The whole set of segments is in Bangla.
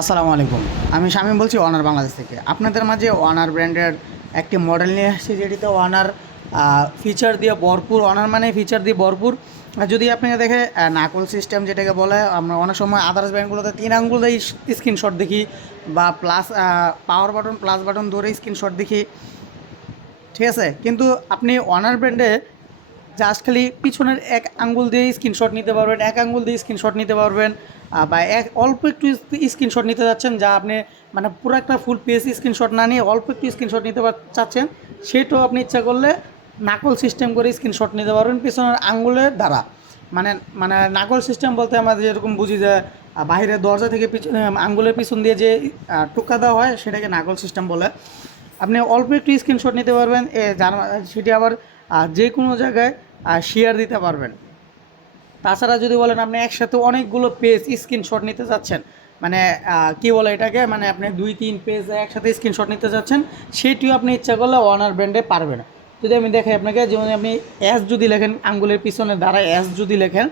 আসসালামু আলাইকুম। আমি শামীম বলছি অনার বাংলাদেশ থেকে। আপনাদের মাঝে অনার ব্র্যান্ডের একটি মডেল নিয়ে আসছি, যেটিতে অনার ফিচার দিয়ে ভরপুর। অনার মানে ফিচার দিয়ে ভরপুর। যদি আপনাকে দেখে নাকল সিস্টেম যেটাকে বলে, আমরা অনেক সময় আদার্স ব্র্যান্ডগুলোতে 3 আঙ্গুল দিয়ে স্ক্রিনশট দেখি, বা plus power button plus button ধরে স্ক্রিনশট দেখি, ঠিক আছে। কিন্তু আপনি অনার ব্র্যান্ডে জাস্ট খালি পিছনের এক আঙ্গুল দিয়ে স্ক্রিনশট নিতে পারবেন, এক আঙ্গুল দিয়ে স্ক্রিনশট নিতে পারবেন, বা অল্প একটু স্ক্রিনশট নিতে যাচ্ছেন, যা আপনি মানে পুরো একটা ফুল পেজ স্ক্রিনশট না নিয়ে অল্প একটু স্ক্রিনশট নিতে চাচ্ছেন, সেটাও আপনি ইচ্ছা করলে নাকল সিস্টেম করে স্ক্রিনশট নিতে পারবেন পিছনের আঙ্গুলের দ্বারা। মানে মানে নাকল সিস্টেম বলতে আমরা যেরকম বুঝি যে বাইরের দরজা থেকে পিছনে আঙ্গুলের পিছন দিয়ে যে টোকা দেওয়া হয়, সেটাকে নাকল সিস্টেম বলে। আপনি অল্প একটু স্ক্রিনশট নিতে পারবেন, যার সেটি আবার যে কোনো জায়গায় শেয়ার দিতে পারবেন। তাছাড়া যদি বলেন আপনি একসাথে অনেকগুলো পেজ স্ক্রিনশট নিতে চাচ্ছেন, মানে কী বলে এটাকে, মানে আপনি 2-3 পেজ একসাথে স্ক্রিনশট নিতে চাচ্ছেন, সেটিও আপনি ইচ্ছা করলে অনার ব্র্যান্ডে পারবেন। যদি আমি দেখাই আপনাকে, যেমন আপনি এস যদি লেখেন, আঙ্গুলের পিছনে দ্বারা এস যদি লেখেন,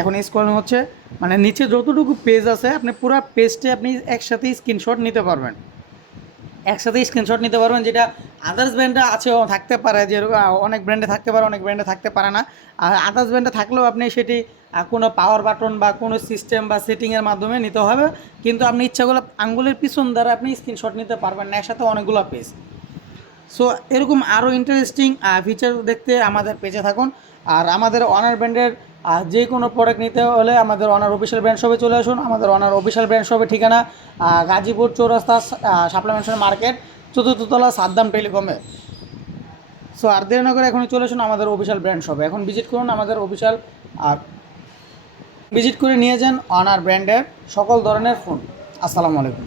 এখন স্ক্রলিং হচ্ছে, মানে নিচে যতটুকু পেজ আছে আপনি পুরো পেজটা আপনি একসাথে স্ক্রিনশট নিতে পারবেন। একসাথে স্ক্রিনশট নিতে পারবেন, যেটা আদার্স ব্র্যান্ডে আছে থাকতে পারে, যে অনেক ব্র্যান্ডে থাকতে পারে, অনেক ব্র্যান্ডে থাকতে পারে না। আর আদার্স ব্র্যান্ডে থাকলেও আপনি সেটি কোনো পাওয়ার বাটন বা কোনো সিস্টেম বা সেটিংয়ের মাধ্যমে নিতে হবে। কিন্তু আপনি ইচ্ছা করলে আঙ্গুলের পিছন দ্বারা আপনি স্ক্রিনশট নিতে পারবেন না, একসাথে অনেকগুলো পেজ। সো এরকম আরও ইন্টারেস্টিং ফিচার দেখতে আমাদের পেজে থাকুন। আর আমাদের অনার ব্র্যান্ডের যে কোনো প্রোডাক্ট নিতে হলে আমাদের অনার অফিসিয়াল ব্র্যান্ড শপে চলে আসুন। আমাদের অনার অফিসিয়াল ব্র্যান্ড শপের ঠিকানা গাজীপুর চৌরাস্তা, শাপলা মেনশন মার্কেট, 4th তলা, সাদ্দাম টেলিকমে। সো আর দেরি না করে এখনই চলে আসুন আমাদের অফিসিয়াল ব্র্যান্ড শপে। এখন ভিজিট করুন আমাদের অফিসিয়াল, ভিজিট করে নিয়ে যান অনার ব্র্যান্ডের সকল ধরনের ফোন। আসসালামু আলাইকুম।